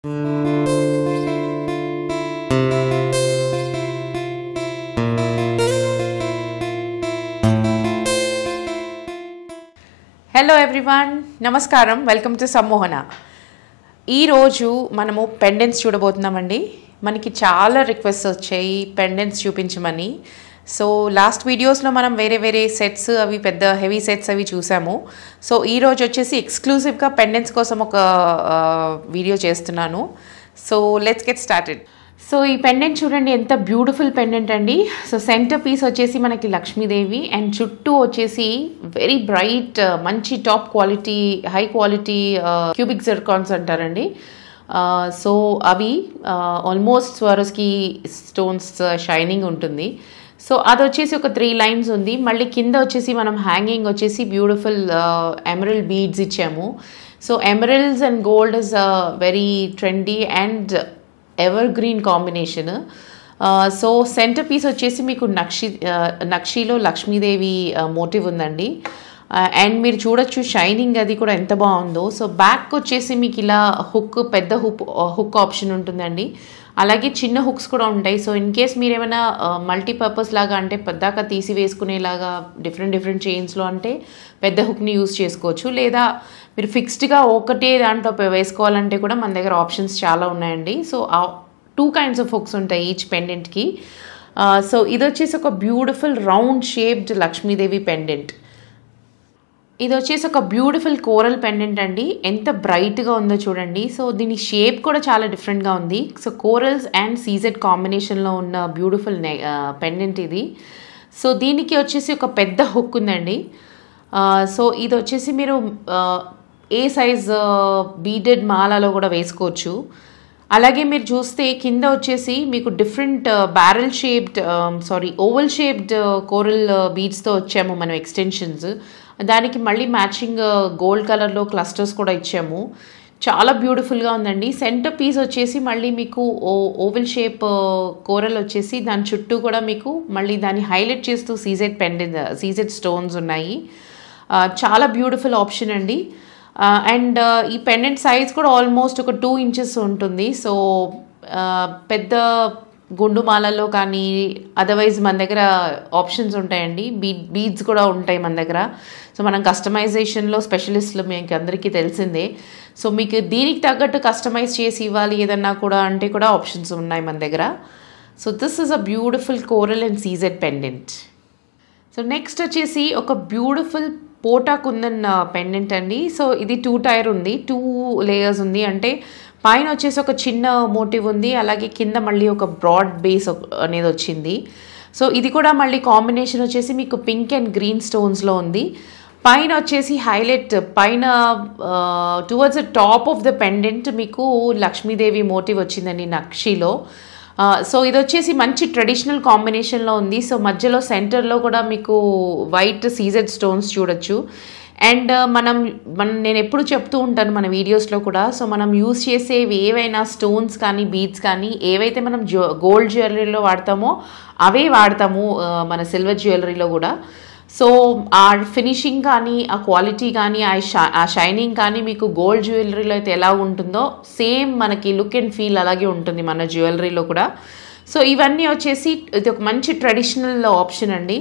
Hello everyone, నమస్కారం. Welcome to Sammohana. ఈరోజు మనము పెండెంట్స్ చూడబోతున్నామండి. మనకి చాలా రిక్వెస్ట్ వచ్చాయి పెండెంట్స్ చూపించమని. సో లాస్ట్ వీడియోస్లో మనం వేరే సెట్స్ అవి పెద్ద హెవీ సెట్స్ అవి చూసాము. సో ఈరోజు వచ్చేసి ఎక్స్క్లూజివ్గా పెండెంట్స్ కోసం ఒక వీడియో చేస్తున్నాను. So let's get started. So ఈ పెండెంట్ చూడండి, ఎంత బ్యూటిఫుల్ పెండెంట్ అండి. సో సెంటర్ పీస్ వచ్చేసి మనకి లక్ష్మీదేవి అండ్ చుట్టూ వచ్చేసి వెరీ బ్రైట్ మంచి top quality high quality cubic zircons అంటారండి. సో అవి ఆల్మోస్ట్ స్వరోస్కి స్టోన్స్ షైనింగ్ ఉంటుంది. సో అది వచ్చేసి ఒక 3 లైన్స్ ఉంది. మళ్ళీ కింద వచ్చేసి మనం హ్యాంగింగ్ వచ్చేసి బ్యూటిఫుల్ ఎమరల్డ్ బీడ్స్ ఇచ్చాము. So emeralds and gold is very trendy and ever green combination. So centre piece వచ్చేసి మీకు నక్షిలో లక్ష్మీదేవి మోటివ్ ఉందండి. అండ్ మీరు చూడొచ్చు షైనింగ్ అది కూడా ఎంత బాగుందో. సో బ్యాక్ వచ్చేసి మీకు ఇలా పెద్ద హుక్ ఆప్షన్ ఉంటుందండి. అలాగే చిన్న హుక్స్ కూడా ఉంటాయి. సో ఇన్ కేస్ మీరు ఏమైనా మల్టీపర్పస్ లాగా అంటే పెద్దాక తీసి వేసుకునేలాగా డిఫరెంట్ చైన్స్లో అంటే పెద్ద హుక్ని యూజ్ చేసుకోవచ్చు. లేదా మీరు ఫిక్స్డ్గా ఒకటే దాంట్లో వేసుకోవాలంటే కూడా మన దగ్గర ఆప్షన్స్ చాలా ఉన్నాయండి. సో 2 కైండ్స్ ఆఫ్ హుక్స్ ఉంటాయి ఈచ్ పెండెంట్కి. సో ఇది వచ్చేసి ఒక beautiful round shaped Lakshmidevi pendant. ఇది వచ్చేసి ఒక బ్యూటిఫుల్ కోరల్ పెండెంట్ అండి. ఎంత బ్రైట్గా ఉందో చూడండి. సో దీని షేప్ కూడా చాలా డిఫరెంట్గా ఉంది. సో కోరల్స్ అండ్ సీజెడ్ కాంబినేషన్లో ఉన్న బ్యూటిఫుల్ పెండెంట్ ఇది. సో దీనికి వచ్చేసి ఒక పెద్ద హుక్ ఉందండి. సో ఇది వచ్చేసి మీరు ఏ సైజ్ బీడెడ్ మాలలో కూడా వేసుకోవచ్చు. అలాగే మీరు చూస్తే కింద వచ్చేసి మీకు డిఫరెంట్ ఓవల్ షేప్డ్ కోరల్ బీడ్స్తో వచ్చాము మనం ఎక్స్టెన్షన్స్. దానికి మళ్ళీ మ్యాచింగ్ గోల్డ్ కలర్లో క్లస్టర్స్ కూడా ఇచ్చాము. చాలా బ్యూటిఫుల్గా ఉందండి. సెంటర్ పీస్ వచ్చేసి మళ్ళీ మీకు ఓవల్ షేప్ కోరల్ వచ్చేసి దాని చుట్టూ కూడా మీకు మళ్ళీ దాన్ని హైలైట్ చేస్తూ సీజెడ్ స్టోన్స్ ఉన్నాయి. చాలా బ్యూటిఫుల్ ఆప్షన్ అండి. అండ్ ఈ పెండెంట్ సైజ్ కూడా ఆల్మోస్ట్ ఒక 2 ఇంచెస్ ఉంటుంది. సో పెద్ద గుండు మాలలో కానీ అదర్వైజ్ మన దగ్గర ఆప్షన్స్ ఉంటాయండి. బీడ్స్ కూడా ఉంటాయి మన దగ్గర. సో మనం కస్టమైజేషన్లో స్పెషలిస్టులు మీకు అందరికీ తెలిసిందే. సో మీకు దీనికి తగ్గట్టు కస్టమైజ్ చేసి ఇవ్వాలి ఏదన్నా కూడా అంటే కూడా ఆప్షన్స్ ఉన్నాయి మన దగ్గర. So this is a beautiful coral and CZ pendant. So next వచ్చేసి ఒక బ్యూటిఫుల్ పోటా కుందన్ పెండెంట్ అండి. సో ఇది 2 టైర్ ఉంది, 2 లేయర్స్ ఉంది. అంటే పైన వచ్చేసి ఒక చిన్న మోటివ్ ఉంది, అలాగే కింద మళ్ళీ ఒక బ్రాడ్ బేస్ అనేది వచ్చింది. సో ఇది కూడా మళ్ళీ కాంబినేషన్ వచ్చేసి మీకు పింక్ అండ్ గ్రీన్ స్టోన్స్లో ఉంది. పైన వచ్చేసి హైలైట్ పైన towards the top of the pendant మీకు లక్ష్మీదేవి మోటివ్ వచ్చిందండి నక్షిలో. సో ఇది వచ్చేసి మంచి ట్రెడిషనల్ కాంబినేషన్లో ఉంది. సో మధ్యలో సెంటర్లో కూడా మీకు వైట్ సీజెడ్ స్టోన్స్ చూడొచ్చు. అండ్ నేను ఎప్పుడు చెప్తూ ఉంటాను మన వీడియోస్లో కూడా. సో మనం యూజ్ చేసేవి ఏవైనా స్టోన్స్ కానీ బీడ్స్ కానీ ఏవైతే మనం గోల్డ్ జ్యువెలరీలో వాడతామో అవే వాడతాము మన సిల్వర్ జ్యువెలరీలో కూడా. సో ఆ ఫినిషింగ్ కానీ ఆ క్వాలిటీ కానీ ఆ షైనింగ్ కానీ మీకు గోల్డ్ జ్యువెలరీలో అయితే ఎలా ఉంటుందో సేమ్ మనకి లుక్ అండ్ ఫీల్ అలాగే ఉంటుంది మన జ్యువెలరీలో కూడా. సో ఇవన్నీ వచ్చేసి ఇది ఒక మంచి ట్రెడిషనల్ ఆప్షన్ అండి.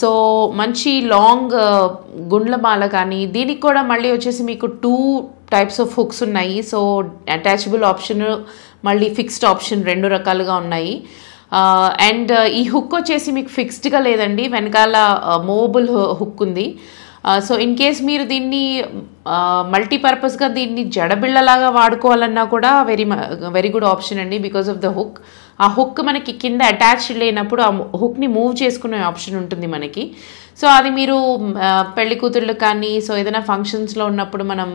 సో మంచి లాంగ్ గుండ్ల మాల కానీ దీనికి కూడా మళ్ళీ వచ్చేసి మీకు 2 టైప్స్ ఆఫ్ హుక్స్ ఉన్నాయి. సో అటాచబుల్ ఆప్షన్ మళ్ళీ ఫిక్స్డ్ ఆప్షన్ 2 రకాలుగా ఉన్నాయి. అండ్ ఈ హుక్ వచ్చేసి మీకు ఫిక్స్డ్గా లేదండి, వెనకాల మూవబుల్ హుక్ ఉంది. సో ఇన్ కేస్ మీరు దీన్ని మల్టీపర్పస్గా దీన్ని జడబిళ్ళలాగా వాడుకోవాలన్నా కూడా వెరీ గుడ్ ఆప్షన్ అండి బికాస్ ఆఫ్ ద హుక్. ఆ హుక్ మనకి కింద అటాచ్ లేనప్పుడు ఆ హుక్ని మూవ్ చేసుకునే ఆప్షన్ ఉంటుంది మనకి. సో అది మీరు పెళ్లి కూతుళ్ళు కానీ సో ఏదైనా ఫంక్షన్స్లో ఉన్నప్పుడు మనం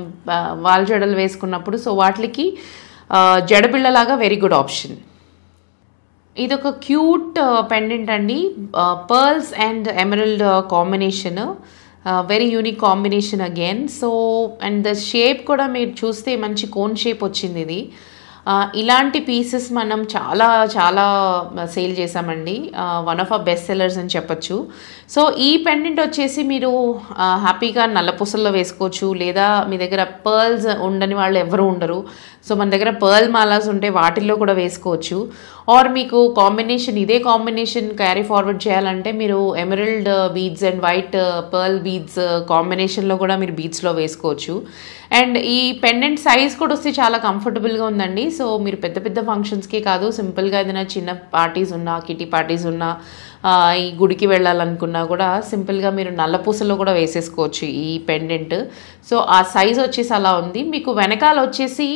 వాళ్ళ జడలు వేసుకున్నప్పుడు సో వాటికి జడబిళ్ళలాగా వెరీ గుడ్ ఆప్షన్. ఇది ఒక క్యూట్ పెండెంట్ అండి, pearls and emerald combination, very unique combination again. So and the shape కూడా మీరు చూస్తే మంచి కోన్ షేప్ వచ్చింది ఇది. ఇలాంటి పీసెస్ మనం చాలా చాలా సేల్ చేసామండి. One of our best sellers అని చెప్పొచ్చు. సో ఈ పెండెంట్ వచ్చేసి మీరు హ్యాపీగా నల్లపూసల్లో వేసుకోవచ్చు, లేదా మీ దగ్గర పర్ల్స్ ఉండని వాళ్ళు ఎవరు ఉండరు. సో మన దగ్గర పర్ల్ మాలాస్ ఉంటే వాటిల్లో కూడా వేసుకోవచ్చు. ఆర్ మీకు కాంబినేషన్ ఇదే కాంబినేషన్ క్యారీ ఫార్వర్డ్ చేయాలంటే మీరు emerald beads and white pearl beads కాంబినేషన్లో కూడా మీరు బీడ్స్లో వేసుకోవచ్చు. అండ్ ఈ పెండెంట్ సైజ్ కూడా వస్తే చాలా కంఫర్టబుల్గా ఉందండి. సో మీరు పెద్ద పెద్ద ఫంక్షన్స్కి కాదు, సింపుల్గా ఏదైనా చిన్న పార్టీస్ ఉన్నా, కిటీ పార్టీస్ ఉన్నా, ఈ గుడికి వెళ్ళాలనుకున్నా కూడా సింపుల్గా మీరు నల్లపూసలో కూడా వేసేసుకోవచ్చు ఈ పెండెంట్. సో ఆ సైజ్ వచ్చేసి అలా ఉంది. మీకు వెనకాల వచ్చేసి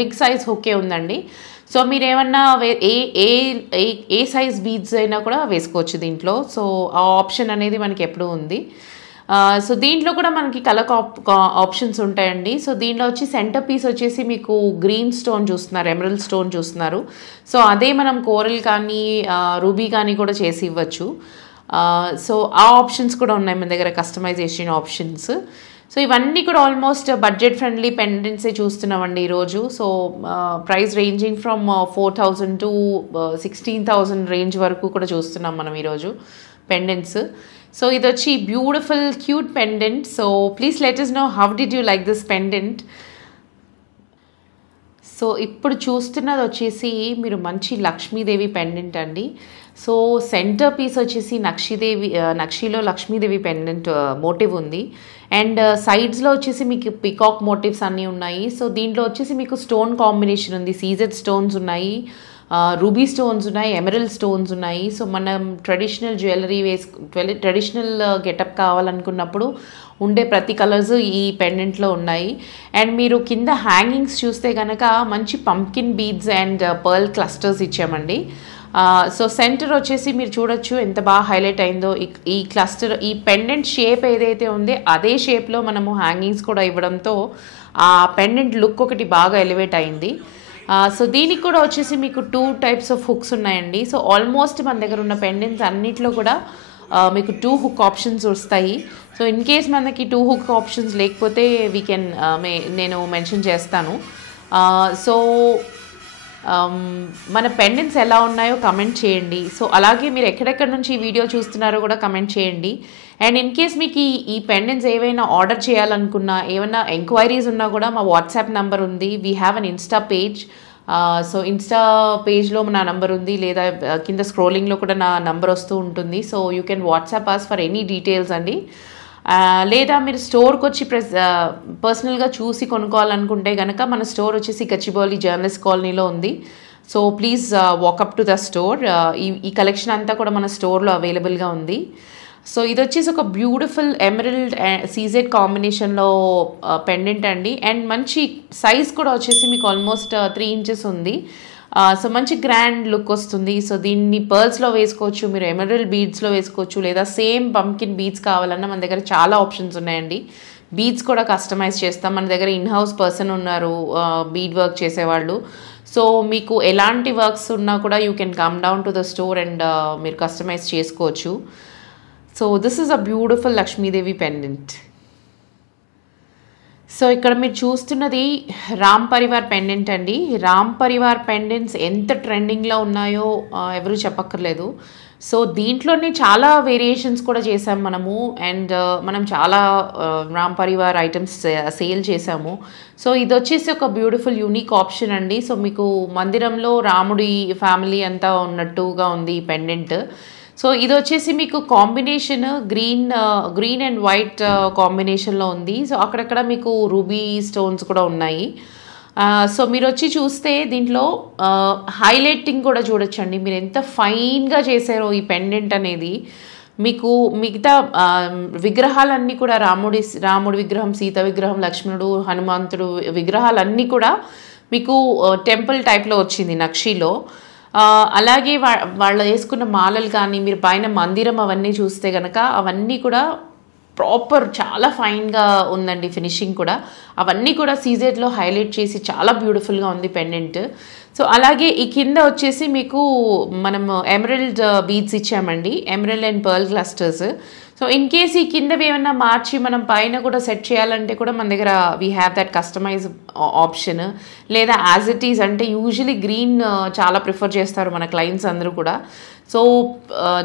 బిగ్ సైజ్ హుక్కే ఉందండి. సో మీరు ఏమన్నా ఏ ఏ ఏ సైజ్ బీడ్స్ అయినా కూడా వేసుకోవచ్చు దీంట్లో. సో ఆ ఆప్షన్ అనేది మనకి ఎప్పుడూ ఉంది. సో దీంట్లో కూడా మనకి కలర్ ఆప్షన్స్ ఉంటాయండి. సో దీంట్లో వచ్చి సెంటర్ పీస్ వచ్చేసి మీకు గ్రీన్ స్టోన్ చూస్తున్నారు, ఎమరల్డ్ స్టోన్ చూస్తున్నారు. సో అదే మనం కోరల్ కానీ రూబీ కానీ కూడా చేసి ఇవ్వచ్చు. సో ఆ ఆప్షన్స్ కూడా ఉన్నాయి మన దగ్గర, కస్టమైజేషన్ ఆప్షన్స్. సో ఇవన్నీ కూడా ఆల్మోస్ట్ బడ్జెట్ ఫ్రెండ్లీ పెండెంట్సే చూస్తున్నామండి ఈరోజు. So price ranging from 4,000 to 16,000 range వరకు కూడా చూస్తున్నాం మనం ఈరోజు పెండెంట్స్. సో ఇది వచ్చి beautiful cute pendant. So please let us know how did you like this pendant. So ఇప్పుడు చూస్తున్నది వచ్చేసి మీరు మంచి లక్ష్మీదేవి పెండెంట్ అండి. సో సెంటర్ పీస్ వచ్చేసి నక్షిలో లక్ష్మీదేవి పెండెంట్ మోటివ్ ఉంది. అండ్ సైడ్స్లో వచ్చేసి మీకు పికాక్ మోటివ్స్ అన్నీ ఉన్నాయి. సో దీంట్లో వచ్చేసి మీకు స్టోన్ కాంబినేషన్ ఉంది, సీజెడ్ స్టోన్స్ ఉన్నాయి, రూబీ స్టోన్స్ ఉన్నాయి, ఎమరల్డ్ స్టోన్స్ ఉన్నాయి. సో మనం ట్రెడిషనల్ జ్యువెలరీ ట్రెడిషనల్ గెటప్ కావాలనుకున్నప్పుడు ఉండే ప్రతి కలర్స్ ఈ పెండెంట్లో ఉన్నాయి. అండ్ మీరు కింద హ్యాంగింగ్స్ చూస్తే కనుక మంచి pumpkin beads and pearl clusters ఇచ్చామండి. సో సెంటర్ వచ్చేసి మీరు చూడొచ్చు ఎంత బాగా హైలైట్ అయిందో. ఈ క్లస్టర్, ఈ పెండెంట్ షేప్ ఏదైతే ఉందో అదే షేప్లో మనము హ్యాంగింగ్స్ కూడా ఇవ్వడంతో ఆ పెండెంట్ లుక్ ఒకటి బాగా ఎలివేట్ అయింది. సో దీనికి కూడా వచ్చేసి మీకు 2 types ఆఫ్ హుక్స్ ఉన్నాయండి. సో ఆల్మోస్ట్ మన దగ్గర ఉన్న పెండెంట్స్ అన్నిట్లో కూడా మీకు 2 హుక్ ఆప్షన్స్ వస్తాయి. సో ఇన్ కేస్ మనకి 2 హుక్ ఆప్షన్స్ లేకపోతే వీ కెన్ నేను మెన్షన్ చేస్తాను. సో మన పెండెంట్స్ ఎలా ఉన్నాయో కమెంట్ చేయండి. సో అలాగే మీరు ఎక్కడెక్కడ నుంచి ఈ వీడియో చూస్తున్నారో కూడా కమెంట్ చేయండి. అండ్ ఇన్ కేస్ మీకు ఈ పెండెంట్స్ ఏవైనా ఆర్డర్ చేయాలనుకున్నా, ఏమైనా ఎంక్వైరీస్ ఉన్నా కూడా మా వాట్సాప్ నెంబర్ ఉంది. We have an Insta page. So Insta పేజ్లో నా నంబర్ ఉంది, లేదా కింద స్క్రోలింగ్లో కూడా నా నంబర్ వస్తూ ఉంటుంది. So you can WhatsApp us for any details అండి. లేదా మీరు స్టోర్కి వచ్చి పర్సనల్గా చూసి కొనుక్కోవాలనుకుంటే కనుక మన స్టోర్ వచ్చేసి గచ్చిబౌలి జర్నలిస్ట్ కాలనీలో ఉంది. So please walk up to the store. ఈ కలెక్షన్ అంతా కూడా మన స్టోర్లో అవైలబుల్గా ఉంది. సో ఇది వచ్చేసి ఒక బ్యూటిఫుల్ ఎమరల్డ్ సీజెడ్ కాంబినేషన్లో పెండెంట్ అండి. అండ్ మంచి సైజ్ కూడా వచ్చేసి మీకు ఆల్మోస్ట్ 3 inches ఉంది. సో మంచి గ్రాండ్ లుక్ వస్తుంది. సో దీన్ని పర్ల్స్లో వేసుకోవచ్చు, మీరు ఎమరల్డ్ బీడ్స్లో వేసుకోవచ్చు, లేదా సేమ్ పంకిన్ బీడ్స్ కావాలన్నా మన దగ్గర చాలా ఆప్షన్స్ ఉన్నాయండి. బీడ్స్ కూడా కస్టమైజ్ చేస్తాం. మన దగ్గర ఇన్హౌస్ పర్సన్ ఉన్నారు బీడ్ వర్క్ చేసేవాళ్ళు. సో మీకు ఎలాంటి వర్క్స్ ఉన్నా కూడా you can come down to the store and మీరు కస్టమైజ్ చేసుకోవచ్చు. So this is a beautiful Lakshmidevi pendant. So ఇక్కడ మీరు చూస్తున్నది రామ్ పరివార్ పెండెంట్ అండి. రామ్ పరివార్ పెండెంట్స్ ఎంత ట్రెండింగ్లో ఉన్నాయో ఎవరు చెప్పక్కర్లేదు. సో దీంట్లోనే చాలా వేరియేషన్స్ కూడా చేసాం మనము. అండ్ మనం చాలా రామ్ పరివార్ ఐటమ్స్ సేల్ చేసాము. సో ఇది వచ్చేసి ఒక బ్యూటిఫుల్ యూనిక్ ఆప్షన్ అండి. సో మీకు మందిరంలో రాముడి ఫ్యామిలీ అంతా ఉన్నట్టుగా ఉంది ఈ పెండెంట్. సో ఇది వచ్చేసి మీకు కాంబినేషన్ గ్రీన్ అండ్ వైట్ కాంబినేషన్లో ఉంది. సో అక్కడక్కడ మీకు రూబీ స్టోన్స్ కూడా ఉన్నాయి. సో మీరు వచ్చి చూస్తే దీంట్లో హైలైటింగ్ కూడా చూడొచ్చండి. మీరు ఎంత ఫైన్గా చేశారో ఈ పెండెంట్ అనేది. మీకు మిగతా విగ్రహాలన్నీ కూడా రాముడి విగ్రహం, సీత విగ్రహం, లక్ష్మణుడు, హనుమంతుడు విగ్రహాలన్నీ కూడా మీకు టెంపుల్ టైప్లో వచ్చింది నక్షిలో. అలాగే వాళ్ళు వేసుకున్న మాలలు కానీ, మీరు పైన మందిరం అవన్నీ చూస్తే కనుక అవన్నీ కూడా ప్రాపర్ చాలా ఫైన్గా ఉందండి. ఫినిషింగ్ కూడా అవన్నీ కూడా సీజెడ్లో హైలైట్ చేసి చాలా బ్యూటిఫుల్గా ఉంది పెండెంట్. సో అలాగే ఈ కింద వచ్చేసి మీకు మనం ఎమరల్డ్ బీడ్స్ ఇచ్చామండి, emerald and pearl clusters. So in case ఈ కిందవి ఏమన్నా మార్చి మనం పైన కూడా సెట్ చేయాలంటే కూడా మన దగ్గర we have that customize option. లేదా యాజ్ ఇట్ ఈజ్ అంటే యూజువలీ గ్రీన్ చాలా ప్రిఫర్ చేస్తారు మన క్లయింట్స్ అందరూ కూడా. సో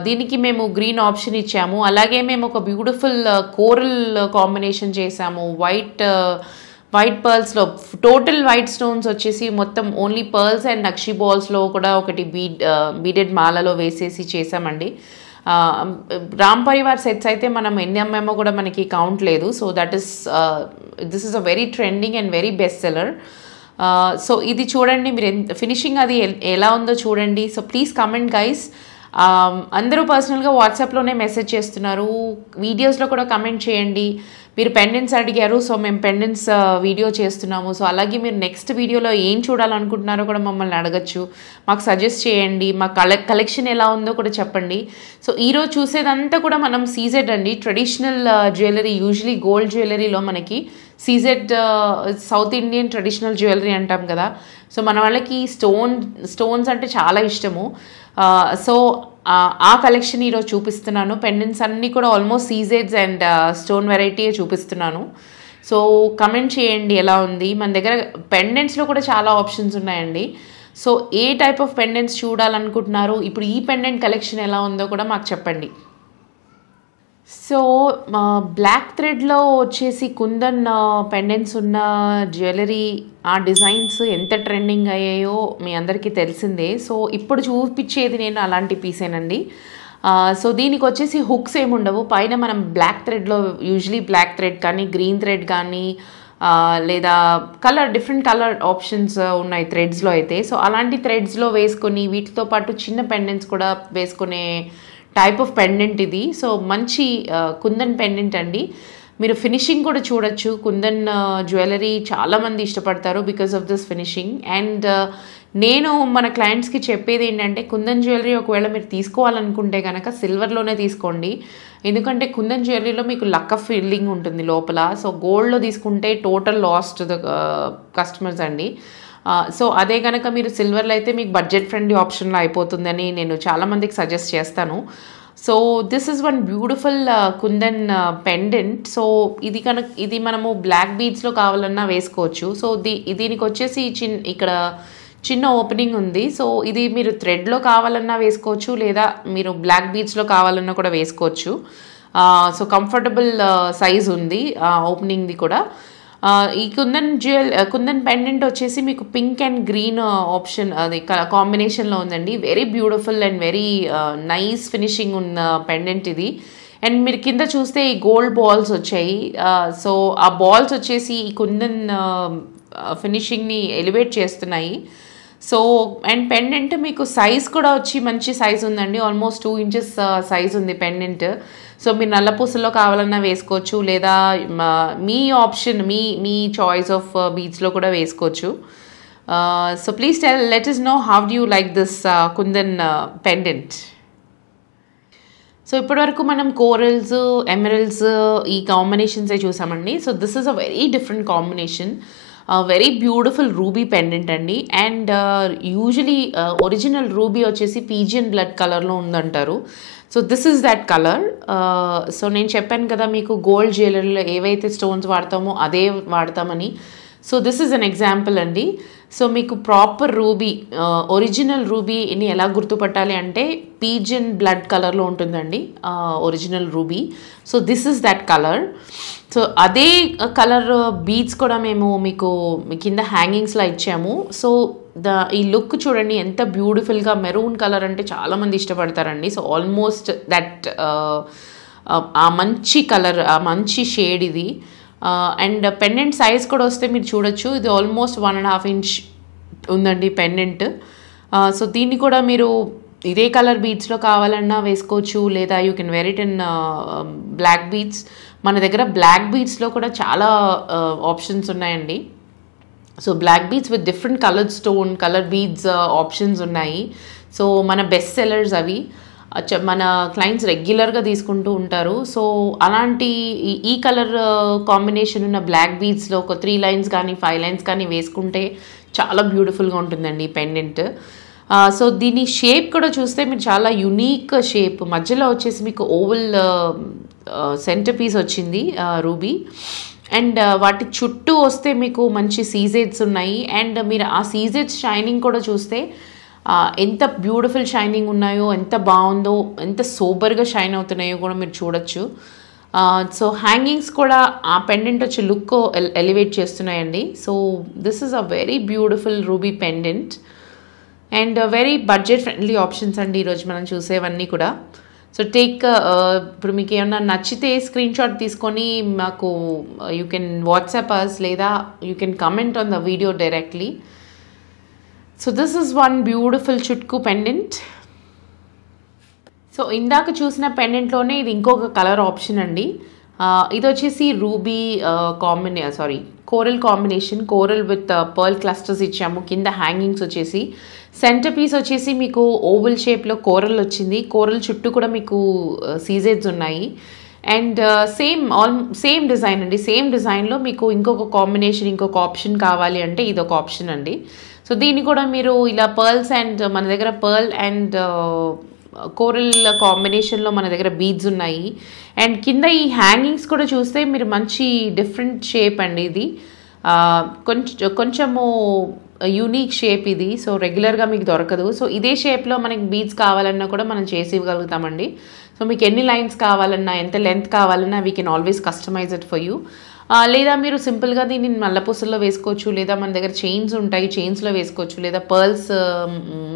దీనికి మేము గ్రీన్ ఆప్షన్ ఇచ్చాము. అలాగే మేము ఒక బ్యూటిఫుల్ కోరల్ కాంబినేషన్ చేసాము. వైట్ పర్ల్స్లో టోటల్ వైట్ స్టోన్స్ వచ్చేసి మొత్తం ఓన్లీ పర్ల్స్ అండ్ నక్షి బాల్స్లో కూడా ఒకటి బీడెడ్ మాలలో వేసేసి చేసామండి. రామ్ పరివార్ సెట్స్ అయితే మనం ఎన్ని అమ్మామో కూడా మనకి కౌంట్ లేదు. So this is a very trending and very best seller. So ఇది చూడండి, మీరు ఫినిషింగ్ అది ఎలా ఉందో చూడండి. So please comment guys. అందరూ పర్సనల్గా వాట్సాప్లోనే మెసేజ్ చేస్తున్నారు, వీడియోస్లో కూడా కమెంట్ చేయండి. మీరు పెండెంట్స్ అడిగారు, సో మేము పెండెంట్స్ వీడియో చేస్తున్నాము. సో అలాగే మీరు నెక్స్ట్ వీడియోలో ఏం చూడాలనుకుంటున్నారో కూడా మమ్మల్ని అడగచ్చు, మాకు సజెస్ట్ చేయండి. మా కలెక్షన్ ఎలా ఉందో కూడా చెప్పండి. సో ఈరోజు చూసేదంతా కూడా మనం సీజెడ్ అండి, ట్రెడిషనల్ జ్యువెలరీ. యూజువలీ గోల్డ్ జ్యువెలరీలో మనకి CZ south Indian traditional jewellery అంటాం కదా. సో మన వాళ్ళకి స్టోన్స్ అంటే చాలా ఇష్టము. సో ఆ కలెక్షన్ ఈరోజు చూపిస్తున్నాను. పెండెంట్స్ అన్నీ కూడా ఆల్మోస్ట్ సీజెడ్స్ అండ్ స్టోన్ వెరైటీ చూపిస్తున్నాను. సో కమెంట్ చేయండి ఎలా ఉంది. మన దగ్గర పెండెంట్స్లో కూడా చాలా ఆప్షన్స్ ఉన్నాయండి. So A type of pendants చూడాలనుకుంటున్నారు, ఇప్పుడు ఈ పెండెంట్ కలెక్షన్ ఎలా ఉందో కూడా మాకు చెప్పండి. సో బ్లాక్ థ్రెడ్లో వచ్చేసి కుందన్ పెండెంట్స్ ఉన్న జ్యువెలరీ, ఆ డిజైన్స్ ఎంత ట్రెండింగ్ అయ్యాయో మీ అందరికీ తెలిసిందే. సో ఇప్పుడు చూపించేది నేను అలాంటి పీసేనండి. సో దీనికి వచ్చేసి హుక్స్ ఏమి ఉండవు. పైన మనం బ్లాక్ థ్రెడ్లో యూజువలీ బ్లాక్ థ్రెడ్ కానీ గ్రీన్ థ్రెడ్ కానీ లేదా డిఫరెంట్ కలర్ ఆప్షన్స్ ఉన్నాయి థ్రెడ్స్లో అయితే. సో అలాంటి థ్రెడ్స్లో వేసుకొని వీటితో పాటు చిన్న పెండెంట్స్ కూడా వేసుకునే టైప్ ఆఫ్ పెండెంట్ ఇది. సో మంచి కుందన్ పెండెంట్ అండి. మీరు ఫినిషింగ్ కూడా చూడొచ్చు. కుందన్ జ్యువెలరీ చాలామంది ఇష్టపడతారు because of this finishing. And నేను మన క్లయింట్స్కి చెప్పేది ఏంటంటే, కుందన్ జ్యువెలరీ ఒకవేళ మీరు తీసుకోవాలనుకుంటే కనుక సిల్వర్లోనే తీసుకోండి. ఎందుకంటే కుందన్ జ్యువెలరీలో మీకు లక్క ఫీలింగ్ ఉంటుంది లోపల. సో గోల్డ్లో తీసుకుంటే total loss to the customers అండి. సో అదే కనుక మీరు సిల్వర్లో అయితే మీకు బడ్జెట్ ఫ్రెండ్లీ ఆప్షన్లో అయిపోతుందని నేను చాలామందికి సజెస్ట్ చేస్తాను. So this is one beautiful kundan pendant. So ఇది మనము బ్లాక్ బీడ్స్లో కావాలన్నా వేసుకోవచ్చు. సో దీనికి వచ్చేసి ఇక్కడ చిన్న ఓపెనింగ్ ఉంది. సో ఇది మీరు థ్రెడ్లో కావాలన్నా వేసుకోవచ్చు, లేదా మీరు బ్లాక్ బీడ్స్లో కావాలన్నా కూడా వేసుకోవచ్చు. సో కంఫర్టబుల్ సైజ్ ఉంది ఓపెనింగ్ది కూడా. ఈ కుందన్ పెండెంట్ వచ్చేసి మీకు పింక్ అండ్ గ్రీన్ ఆప్షన్ అది కాంబినేషన్లో ఉందండి. Very beautiful and very nice finishing ఉన్న పెండెంట్ ఇది. అండ్ మీరు కింద చూస్తే ఈ గోల్డ్ బాల్స్ వచ్చాయి. సో ఆ బాల్స్ వచ్చేసి ఈ కుందన్ ఫినిషింగ్ని ఎలివేట్ చేస్తున్నాయి. సో అండ్ పెండెంట్ మీకు సైజ్ కూడా వచ్చి మంచి సైజ్ ఉందండి. ఆల్మోస్ట్ 2 inches సైజ్ ఉంది పెండెంట్. సో మీరు నల్లపూసల్లో కావాలన్నా వేసుకోవచ్చు, లేదా మీ ఆప్షన్ మీ చాయిస్ ఆఫ్ బీడ్స్లో కూడా వేసుకోవచ్చు. So please let us know how do you like this kundan pendant. So ఇప్పటివరకు మనం కోరల్స్, ఎమరల్డ్స్ ఈ కాంబినేషన్సే చూసామండి. So this is a very different combination. Very beautiful ruby pendant అండి. అండ్ యూజువలీ ఒరిజినల్ రూబీ వచ్చేసి pigeon blood కలర్లో ఉందంటారు. So this is that colour. So నేను చెప్పాను కదా మీకు గోల్డ్ జ్యువెలరీలో ఏవైతే స్టోన్స్ వాడతామో అదే వాడతామని. So this is an example అండి. సో మీకు ప్రాపర్ రూబీ, ఒరిజినల్ రూబీని ఎలా గుర్తుపట్టాలి అంటే పీజియన్ బ్లడ్ కలర్లో ఉంటుందండి original ruby. So this is that colour. So అదే కలర్ బీడ్స్ కూడా మేము మీకు కింద హ్యాంగింగ్స్లో ఇచ్చాము. సో ఈ లుక్ చూడండి ఎంత బ్యూటిఫుల్గా, మెరూన్ కలర్ అంటే చాలామంది ఇష్టపడతారండి. సో ఆల్మోస్ట్ దట్ ఆ మంచి కలర్, ఆ మంచి షేడ్ ఇది. అండ్ పెండెంట్ సైజ్ కూడా వస్తే మీరు చూడొచ్చు, ఇది ఆల్మోస్ట్ 1.5 inch ఉందండి పెండెంట్. సో దీన్ని కూడా మీరు ఇదే కలర్ బీడ్స్లో కావాలన్నా వేసుకోవచ్చు, లేదా you can wear it in black beads. మన దగ్గర బ్లాక్ బీడ్స్లో కూడా చాలా ఆప్షన్స్ ఉన్నాయండి. So black beads with different colour stone, colour beads options ఉన్నాయి. సో మన బెస్ట్ సెల్లర్స్ అవి, మన క్లయింట్స్ రెగ్యులర్గా తీసుకుంటూ ఉంటారు. సో అలాంటి ఈ కలర్ కాంబినేషన్ ఉన్న బ్లాక్ బీడ్స్లో ఒక 3 lines కానీ 5 lines కానీ వేసుకుంటే చాలా బ్యూటిఫుల్గా ఉంటుందండి ఈ పెండెంట్. సో దీని షేప్ కూడా చూస్తే మీరు చాలా యునీక్ షేప్, మధ్యలో వచ్చేసి మీకు ఓవల్ సెంటర్ పీస్ వచ్చింది రూబీ. అండ్ వాటి చుట్టూ వస్తే మీకు మంచి సీజెడ్స్ ఉన్నాయి. అండ్ మీరు ఆ సీజెడ్స్ షైనింగ్ కూడా చూస్తే ఎంత బ్యూటిఫుల్ షైనింగ్ ఉన్నాయో, ఎంత బాగుందో, ఎంత సూపర్గా షైన్ అవుతున్నాయో కూడా మీరు చూడొచ్చు. సో హ్యాంగింగ్స్ కూడా ఆ పెండెంట్ వచ్చి లుక్ ఎలివేట్ చేస్తున్నాయండి. So this is a very beautiful ruby pendant and very budget friendly options అండి ఈరోజు మనం చూసేవన్నీ కూడా. సో ఇప్పుడు మీకు ఏమన్నా నచ్చితే స్క్రీన్ షాట్ తీసుకొని మాకు యూ కెన్ వాట్సాప్ అస్, లేదా you can comment on the video directly. So this is one beautiful చుట్కు పెండెంట్. సో ఇందాక చూసిన పెండెంట్లోనే ఇది ఇంకొక కలర్ ఆప్షన్ అండి. ఇది వచ్చేసి ruby coral combination, coral with pearl clusters ఇచ్చాము. కింద హ్యాంగింగ్స్ వచ్చేసి సెంటర్ పీస్ వచ్చేసి మీకు ఓవల్ షేప్లో కోరల్ వచ్చింది. కోరల్ చుట్టూ కూడా మీకు సీజెడ్స్ ఉన్నాయి. అండ్ సేమ్ డిజైన్ అండి. సేమ్ డిజైన్లో మీకు ఇంకొక కాంబినేషన్, ఇంకొక ఆప్షన్ కావాలి అంటే ఇది ఒక ఆప్షన్ అండి. సో దీన్ని కూడా మీరు ఇలా పర్ల్స్ అండ్ మన దగ్గర పర్ల్ అండ్ కోరల్ కాంబినేషన్లో మన దగ్గర బీడ్స్ ఉన్నాయి. అండ్ కింద ఈ హ్యాంగింగ్స్ కూడా చూస్తే మీరు మంచి డిఫరెంట్ షేప్ అండి. ఇది కొంచెము యూనిక్ షేప్ ఇది. సో రెగ్యులర్గా మీకు దొరకదు. సో ఇదే షేప్లో మనకి బీడ్స్ కావాలన్నా కూడా మనం చేసి ఇవ్వగలుగుతామండి. సో మీకు ఎన్ని లైన్స్ కావాలన్నా, ఎంత లెంత్ కావాలన్నా we can always customize it for you. లేదా మీరు సింపుల్గా దీన్ని నల్లపూసల్లో వేసుకోవచ్చు, లేదా మన దగ్గర చైన్స్ ఉంటాయి, చైన్స్లో వేసుకోవచ్చు, లేదా పర్ల్స్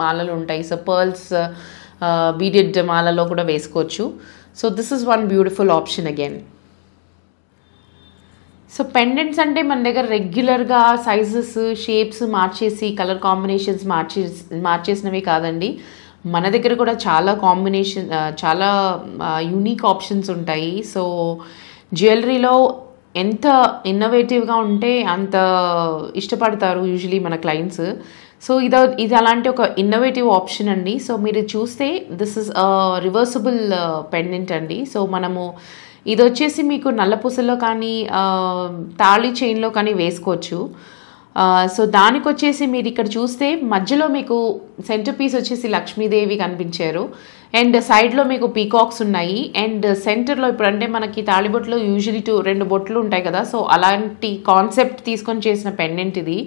మాలలు ఉంటాయి. సో పర్ల్స్ బీడెడ్ మాలలో కూడా వేసుకోవచ్చు. So this is one beautiful option again. So pendants అంటే మన దగ్గర రెగ్యులర్గా సైజెస్, షేప్స్ మార్చేసి, కలర్ కాంబినేషన్స్ మార్చేసినవి కాదండి. మన దగ్గర కూడా చాలా చాలా యూనిక్ ఆప్షన్స్ ఉంటాయి. సో జ్యువెలరీలో ఎంత ఇన్నోవేటివ్గా ఉంటే అంత ఇష్టపడతారు యూజువలీ మన క్లయింట్స్. సో ఇది అలాంటి ఒక ఇన్నోవేటివ్ ఆప్షన్ అండి. సో మీరు చూస్తే దిస్ ఇస్ రివర్సిబుల్ పెండెంట్ అండి. సో మనము ఇది వచ్చేసి మీకు నల్లపూసల్లో కానీ తాళి చైన్లో కానీ వేసుకోవచ్చు. సో దానికి వచ్చేసి మీరు ఇక్కడ చూస్తే మధ్యలో మీకు సెంటర్ పీస్ వచ్చేసి లక్ష్మీదేవి కనిపించారు. అండ్ సైడ్లో మీకు పీకాక్స్ ఉన్నాయి. అండ్ సెంటర్లో ఇప్పుడు అంటే మనకి తాళిబొట్లు యూజువలీ 2 బొట్లు ఉంటాయి కదా. సో అలాంటి కాన్సెప్ట్ తీసుకొని చేసిన పెండెంట్ ఇది.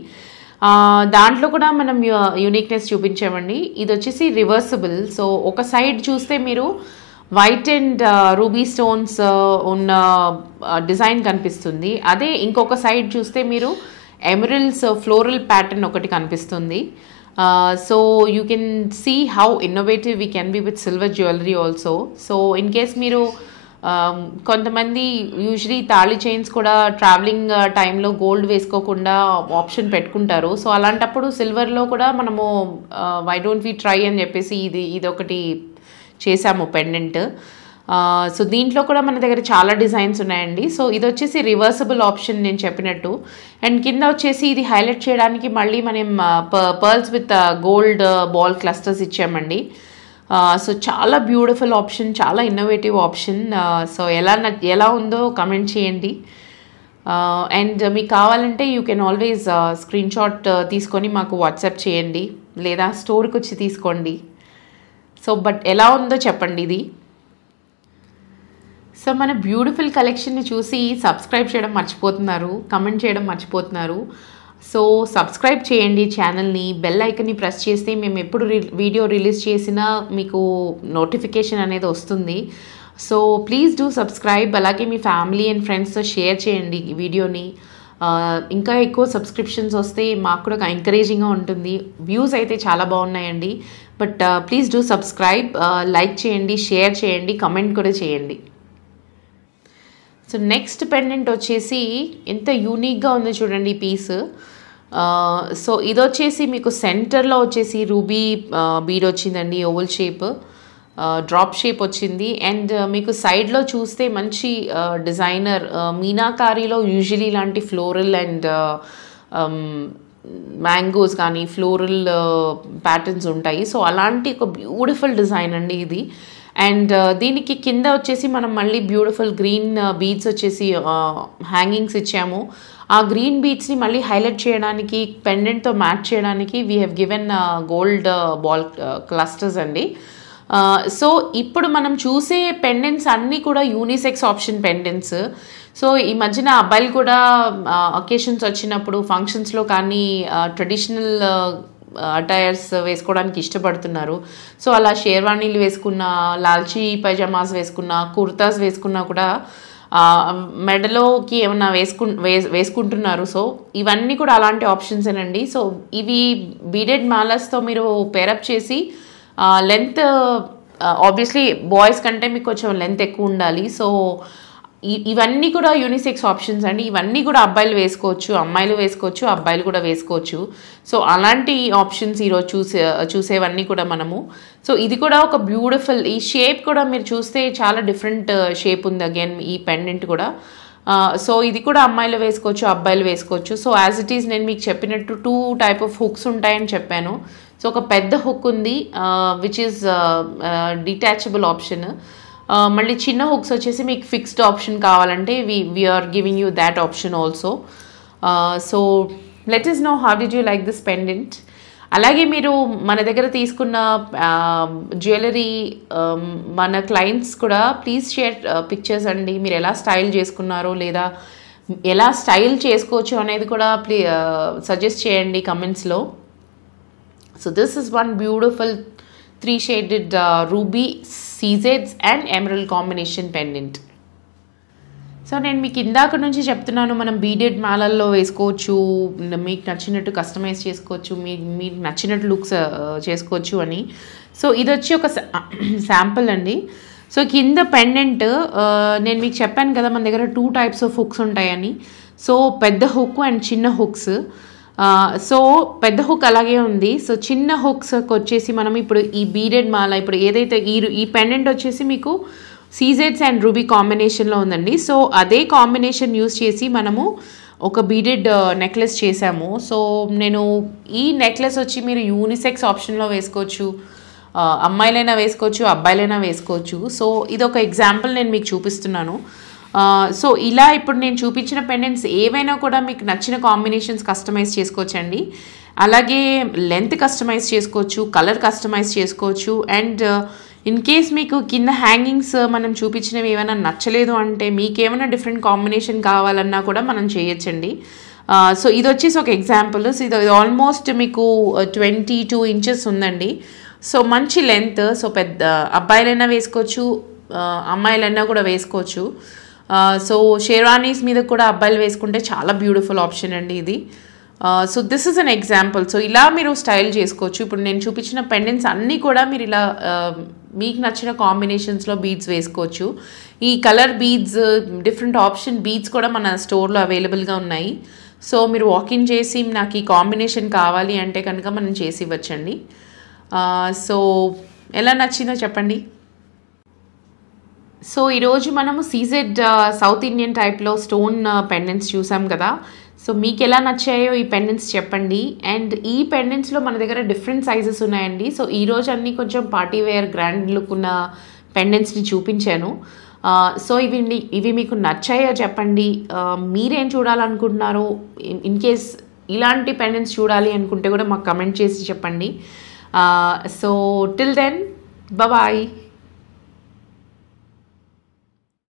దాంట్లో కూడా మనం యూనిక్నెస్ చూపించామండి. ఇది వచ్చేసి రివర్సిబుల్. సో ఒక సైడ్ చూస్తే మీరు వైట్ అండ్ రూబీ స్టోన్స్ ఉన్న డిజైన్ కనిపిస్తుంది. అదే ఇంకొక సైడ్ చూస్తే మీరు ఎమరల్డ్స్ ఫ్లోరల్ ప్యాటర్న్ ఒకటి కనిపిస్తుంది. So you can see how innovative we can be with silver jewellery also. So in case మీరు కొంతమంది యూజువలీ తాళి చైన్స్ కూడా ట్రావెలింగ్ టైంలో గోల్డ్ వేసుకోకుండా ఆప్షన్ పెట్టుకుంటారు. సో అలాంటప్పుడు సిల్వర్లో కూడా మనము వై డోంట్ వి ట్రై అని చెప్పేసి ఇది ఒకటి చేసాము పెండెంట్. సో దీంట్లో కూడా మన దగ్గర చాలా డిజైన్స్ ఉన్నాయండి. సో ఇది వచ్చేసి రివర్సిబుల్ ఆప్షన్ నేను చెప్పినట్టు. అండ్ కింద వచ్చేసి ఇది హైలైట్ చేయడానికి మళ్ళీ మనం pearls with gold ball clusters ఇచ్చామండి. సో చాలా బ్యూటిఫుల్ ఆప్షన్, చాలా ఇన్నోవేటివ్ ఆప్షన్. సో ఎలా ఉందో కమెంట్ చేయండి. అండ్ మీకు కావాలంటే you can always screen shot తీసుకొని మాకు వాట్సాప్ చేయండి, లేదా స్టోర్కి వచ్చి తీసుకోండి. సో బట్ ఎలా ఉందో చెప్పండి ఇది. సో మన బ్యూటిఫుల్ కలెక్షన్ని చూసి సబ్స్క్రైబ్ చేయడం మర్చిపోతున్నారు, కమెంట్ చేయడం మర్చిపోతున్నారు. సో సబ్స్క్రైబ్ చేయండి ఛానల్ని, బెల్ ఐకన్ని ప్రెస్ చేస్తే మేము ఎప్పుడు వీడియో రిలీజ్ చేసినా మీకు నోటిఫికేషన్ అనేది వస్తుంది. So please do subscribe. అలాగే మీ ఫ్యామిలీ అండ్ ఫ్రెండ్స్తో షేర్ చేయండి ఈ వీడియోని. ఇంకా ఎక్కువ సబ్స్క్రిప్షన్స్ వస్తే మాకు కూడా ఎంకరేజింగ్గా ఉంటుంది. వ్యూస్ అయితే చాలా బాగున్నాయండి. But please do subscribe, like చేయండి, షేర్ చేయండి, కమెంట్ కూడా చేయండి. సో నెక్స్ట్ పెండెంట్ వచ్చేసి ఎంత యూనిక్గా ఉందో చూడండి పీస్. సో ఇది వచ్చేసి మీకు సెంటర్లో వచ్చేసి రూబీ బీడ్ వచ్చిందండి, ఓవల్ షేప్, డ్రాప్ షేప్ వచ్చింది. అండ్ మీకు సైడ్లో చూస్తే మంచి డిజైనర్ మీనాకారీలో యూజువలీ ఇలాంటి ఫ్లోరల్ అండ్ మ్యాంగోస్ కానీ ఫ్లోరల్ ప్యాటర్న్స్ ఉంటాయి. సో అలాంటి ఒక బ్యూటిఫుల్ డిజైన్ అండి ఇది. అండ్ దీనికి కింద వచ్చేసి మనం మళ్ళీ బ్యూటిఫుల్ గ్రీన్ బీడ్స్ వచ్చేసి హ్యాంగింగ్స్ ఇచ్చాము. ఆ గ్రీన్ బీడ్స్ని మళ్ళీ హైలైట్ చేయడానికి పెండెంట్తో మ్యాచ్ చేయడానికి we have given gold ball clusters అండి. సో ఇప్పుడు మనం చూసే పెండెంట్స్ అన్నీ కూడా యూనిసెక్స్ ఆప్షన్ పెండెంట్స్. సో ఈ మధ్యన అబ్బాయిలు కూడా అకేషన్స్ వచ్చినప్పుడు ఫంక్షన్స్లో కానీ ట్రెడిషనల్ అటైర్స్ వేసుకోవడానికి ఇష్టపడుతున్నారు. సో అలా షేర్వాణీలు వేసుకున్న, లాల్చీ పైజామాస్ వేసుకున్న, కుర్తాస్ వేసుకున్నా కూడా మెడలోకి ఏమన్నా వేసుకుంటున్నారు. సో ఇవన్నీ కూడా అలాంటి ఆప్షన్సేనండి. సో ఇవి బీడెడ్ మాలస్తో మీరు పేరప్ చేసి లెంత్ ఆబ్వియస్లీ బాయ్స్ కంటే మీకు కొంచెం లెంత్ ఎక్కువ ఉండాలి. సో ఇవన్నీ కూడా యూనిసెక్స్ ఆప్షన్స్ అండి. ఇవన్నీ కూడా అబ్బాయిలు వేసుకోవచ్చు, అమ్మాయిలు వేసుకోవచ్చు, అబ్బాయిలు కూడా వేసుకోవచ్చు. సో అలాంటి ఆప్షన్స్ ఈరోజు చూసేవన్నీ కూడా మనము. సో ఇది కూడా ఒక బ్యూటిఫుల్, ఈ షేప్ కూడా మీరు చూస్తే చాలా డిఫరెంట్ షేప్ ఉంది అగైన్ ఈ పెండెంట్ కూడా. సో ఇది కూడా అమ్మాయిలు వేసుకోవచ్చు, అబ్బాయిలు వేసుకోవచ్చు. సో యాజ్ ఇట్ ఈస్ నేను మీకు చెప్పినట్టు 2 టైప్ ఆఫ్ హుక్స్ ఉంటాయని చెప్పాను. సో ఒక పెద్ద హుక్ ఉంది విచ్ ఈజ్ డిటాచబుల్ ఆప్షన్. మళ్ళీ చిన్న హుక్స్ వచ్చేసి మీకు ఫిక్స్డ్ ఆప్షన్ కావాలంటే we're giving you that option also. So let us know how did you like this pendant. అలాగే మీరు మన దగ్గర తీసుకున్న జ్యువెలరీ మన క్లయింట్స్ కూడా ప్లీజ్ షేర్ పిక్చర్స్ అండి. మీరు ఎలా స్టైల్ చేసుకున్నారో లేదా ఎలా స్టైల్ చేసుకోవచ్చు అనేది కూడా సజెస్ట్ చేయండి కమెంట్స్లో. So this is one beautiful 3-shaded ruby, సీజెడ్స్ and emerald combination pendant. So నేను మీకు ఇందాక నుంచి చెప్తున్నాను, మనం బీడెడ్ మాలల్లో వేసుకోవచ్చు, మీకు నచ్చినట్టు కస్టమైజ్ చేసుకోవచ్చు, మీకు నచ్చినట్టు లుక్స్ చేసుకోవచ్చు అని. సో ఇది వచ్చి ఒక శాంపుల్ అండి. సో కింద పెండెంట్ నేను మీకు చెప్పాను కదా మన దగ్గర 2 types ఆఫ్ హుక్స్ ఉంటాయని. సో పెద్ద హుక్ అండ్ చిన్న హుక్స్. సో పెద్ద హుక్ అలాగే ఉంది. సో చిన్న హుక్స్కి వచ్చేసి మనం ఇప్పుడు ఈ బీడెడ్ మాల, ఇప్పుడు ఏదైతే ఈ పెండెంట్ వచ్చేసి మీకు సీజెడ్స్ అండ్ రూబీ కాంబినేషన్లో ఉందండి. సో అదే కాంబినేషన్ యూస్ చేసి మనము ఒక బీడెడ్ నెక్లెస్ చేసాము. సో నేను ఈ నెక్లెస్ వచ్చి మీరు యూనిసెక్స్ ఆప్షన్లో వేసుకోవచ్చు, అమ్మాయిలైనా వేసుకోవచ్చు, అబ్బాయిలైనా వేసుకోవచ్చు. సో ఇది ఒక ఎగ్జాంపుల్ నేను మీకు చూపిస్తున్నాను. సో ఇలా ఇప్పుడు నేను చూపించిన పెండెంట్స్ ఏవైనా కూడా మీకు నచ్చిన కాంబినేషన్స్ కస్టమైజ్ చేసుకోవచ్చండి. అలాగే లెంత్ కస్టమైజ్ చేసుకోవచ్చు, కలర్ కస్టమైజ్ చేసుకోవచ్చు. అండ్ ఇన్ కేస్ మీకు కింద హ్యాంగింగ్స్ మనం చూపించినవి ఏమైనా నచ్చలేదు అంటే మీకేమైనా డిఫరెంట్ కాంబినేషన్ కావాలన్నా కూడా మనం చేయొచ్చండి. సో ఇది వచ్చేసి ఒక ఎగ్జాంపుల్. సో ఇది ఆల్మోస్ట్ మీకు 22 inches ఉందండి. సో మంచి లెంత్. సో పెద్ద అబ్బాయిలైనా వేసుకోవచ్చు, అమ్మాయిలైనా కూడా వేసుకోవచ్చు. సో షేర్వానీస్ మీద కూడా అబ్బాయిలు వేసుకుంటే చాలా బ్యూటిఫుల్ ఆప్షన్ అండి ఇది. So this is an example. So ఇలా మీరు స్టైల్ చేసుకోవచ్చు. ఇప్పుడు నేను చూపించిన పెండెంట్స్ అన్నీ కూడా మీరు ఇలా మీకు నచ్చిన కాంబినేషన్స్లో బీడ్స్ వేసుకోవచ్చు. ఈ colour beads, different option beads కూడా మన స్టోర్లో అవైలబుల్గా ఉన్నాయి. సో మీరు వాకిన్ చేసి నాకు ఈ కాంబినేషన్ కావాలి అంటే కనుక మనం చేసి ఇవ్వచ్చండి. సో ఎలా నచ్చిందో చెప్పండి. సో ఈరోజు మనము సీజెడ్ సౌత్ ఇండియన్ టైప్లో స్టోన్ పెండెంట్స్ చూసాం కదా. సో మీకు ఎలా నచ్చాయో ఈ పెండెంట్స్ చెప్పండి. అండ్ ఈ పెండెంట్స్లో మన దగ్గర డిఫరెంట్ సైజెస్ ఉన్నాయండి. సో ఈరోజు అన్నీ కొంచెం పార్టీ వేర్ గ్రాండ్ లుక్ ఉన్న పెండెంట్స్ని చూపించాను. సో ఇవి మీకు నచ్చాయో చెప్పండి. మీరేం చూడాలనుకుంటున్నారో, ఇన్ కేస్ ఇలాంటి పెండెంట్స్ చూడాలి అనుకుంటే కూడా మాకు కమెంట్ చేసి చెప్పండి. So till then bye.